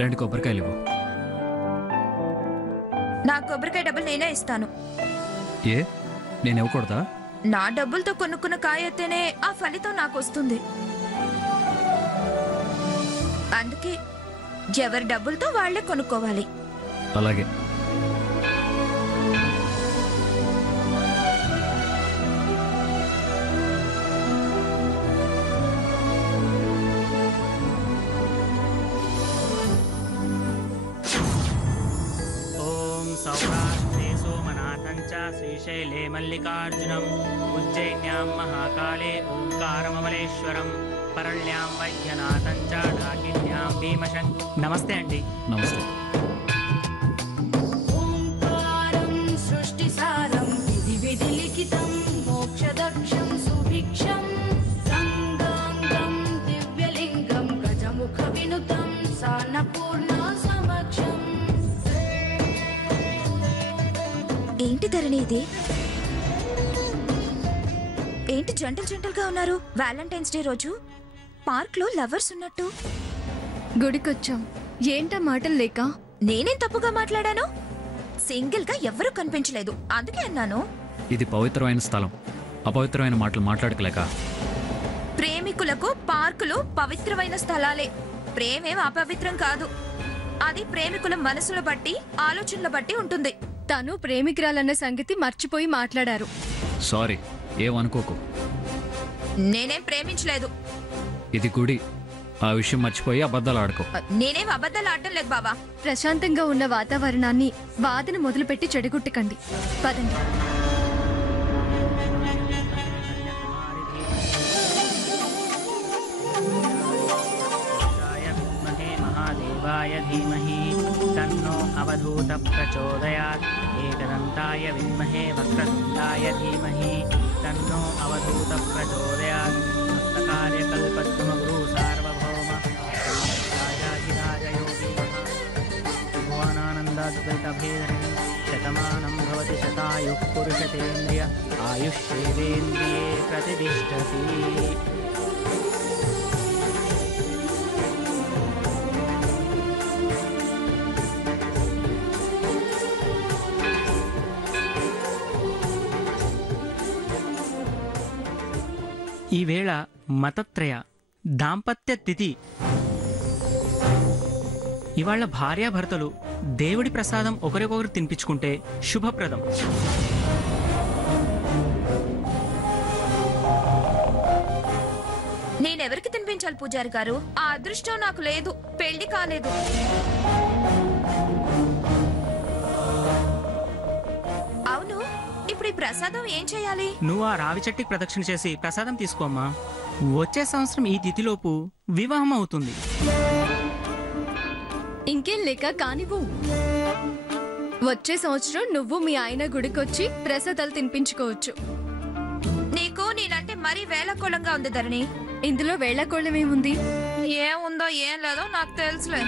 2 కొబ్బరికాయలు ఇవ్వు. నా కొబ్బరికాయ డబ్బులు నేనే ఇస్తాను. ఏ నేను ఇవ్వకూడదా? నా డబ్బులతో కొనుక్కున్న కాయ అయితేనే ఆ ఫలితం నాకు వస్తుంది. అందుకే ఎవరి డబ్బులతో వాళ్లే కొనుక్కోవాలి. అలాగే. सौराष्ट्रे सोमनाथं च श्रीशैले मल्लिकार्जुनम् उज्जैन्यां महाकाले ओंकारममलेश्वरं परल्यां वैद्यनाथं च ढाकिन्यां भीमशङ्करं. नमस्ते अंडी. नमस्ते. ओंकारं सृष्टिसारं विधि लिखितं मोक्षदक्षं सुभिक्षं गंगांगं दिव्यलिंगं गजमुख विनुतं सान्नपूर्णा समक्षं. ఏంటి ధరణి ఇది? ఏంటి జంటలుగా ఉన్నారు? వ్యాలంటైన్స్ డే రోజు పార్క్ లో లవర్స్ ఉన్నట్టు. గుడికొచ్చాం. ఏంటా మాటలు లేక? నేనేం తప్పుగా మాట్లాడాను? సింగిల్ గా ఎవరూ కనిపించలేదు, అందుకే అన్నాను. ఇది పవిత్రమైన స్థలం, అపవిత్రమైన మాటలు మాట్లాడకలేక. ప్రేమికులకు పార్కులు పవిత్రమైన స్థలాలే. ప్రేమేం అపవిత్రం కాదు. అది ప్రేమికుల మనసుల బట్టి ఆలోచనల బట్టి ఉంటుంది. తను ప్రేమికురాలన్న సంగతి మర్చిపోయి మాట్లాడారు. సారీ, ఏమనుకోకు. నేనేం ప్రేమించలేదు. ఇది గుడి, ఆ విషయం మర్చిపోయి అబద్ధాలు ఆడుకో. నేనేం అబద్ధాలు ఆడటం లేదు బాబా. ప్రశాంతంగా ఉన్న వాతావరణాన్ని వాదన మొదలుపెట్టి చెడగొట్టకండి. పదండి. महादेवाय धीमहि तन्नो अवधूत प्रचोदयात्. एकदन्ताय विद्महे वक्रतुण्डाय धीमहि तन्नो अवधूत प्रचोदयात्. भक्तकार्यकल्पद्रुमगुरु सार्वभौम राजाधिराजयोगी भुवनानन्दाद्वैतभेदने शतमानं भवति शतायुः पुरुषतेन्द्रिय आयुष्येवेन्द्रिये प्रतिष्ठति. ఈ వేళ మతత్రయ దాంపత్య తిథి. ఇవాళ భార్యాభర్తలు దేవుడి ప్రసాదం ఒకరికొకరు తినిపించుకుంటే శుభప్రదం. నేనెవరికి తినిపించాలి పూజారి గారు? ఆ అదృష్టం నాకు లేదు, పెళ్లి కాలేదు. అవును, ఇప్పుడు ఈ ప్రసాదం ఏం చేయాలి? నువ్వు ఆ రావి చెట్టుకి ప్రదక్షిణ చేసి ప్రసాదం తీసుకోమ్మా. వచ్చే సంవత్సరం ఈ తిథిలోపు వివాహం అవుతుంది. ఇంకేం లేక కానివ్వు. వచ్చే సంవత్సరం నువ్వు మీ ఆయన గుడికొచ్చి ప్రసాదాలు తినిపించుకోవచ్చు. నీకు నేనంటే మరీ వేళకోళంగా ఉంది ధరణి. ఇందులో వేళకోళమేముంది? ఏముందో ఏం లేదో నాకు తెలుసులే.